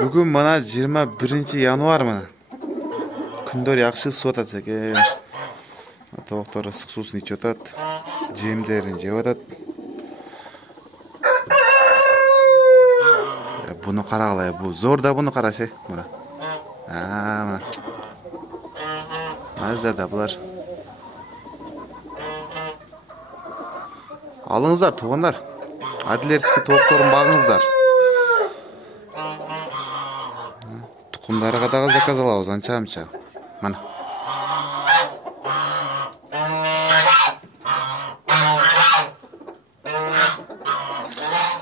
Бүгін мына 21 январ мына. Күндер яқшы ысып атат екен. Тоқтар ысық сусын ішіп атат. Жемдерін жеп атат. Бұны қарағылай, бұл зор да бұны қарашы. Мына. Мына. Мазада бұлар. Алыңыздар, туғандар. Әділерскі тоқтарын бағыңыздар. Тұқымдарға дағы заказ алауыз, анша-амша. Мана.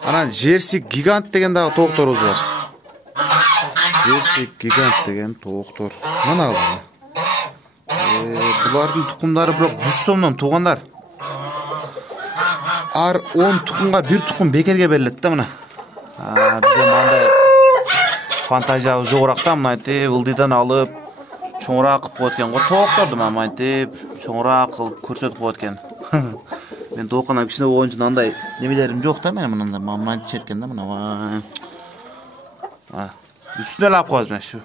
Ана Жерсик гигант деген дағы тоқторуыз бар. Жерсик гигант деген тоқтор. Мана алған. Бұлардың тұқымдары бірақ 100 сомнан туғандар. Ар 10 тұқымға бір тұқым бекерге беріледі да мына. Бізде маңдай фантазия жоғырақта мына айтып, ылдидан алып, чоңырақ қып қойыткен. Тоқтарды мама айтып, чоңырақ қылып көрсетіп қойыткен. Мен тоқынан кішіне ойыншын андай немелерім жоқ та мен мынандай маман четкен да мына. Үстіне лап қойыз мен шу.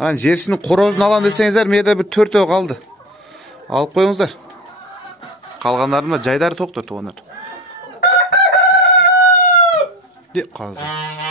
Жерсінің қорозын алам десеңіздер, мерде бір 4-өө қалды. Алып қойыңыздар. Қалғандарымда жайдары тоқтар туғандар. Деп қалыздар.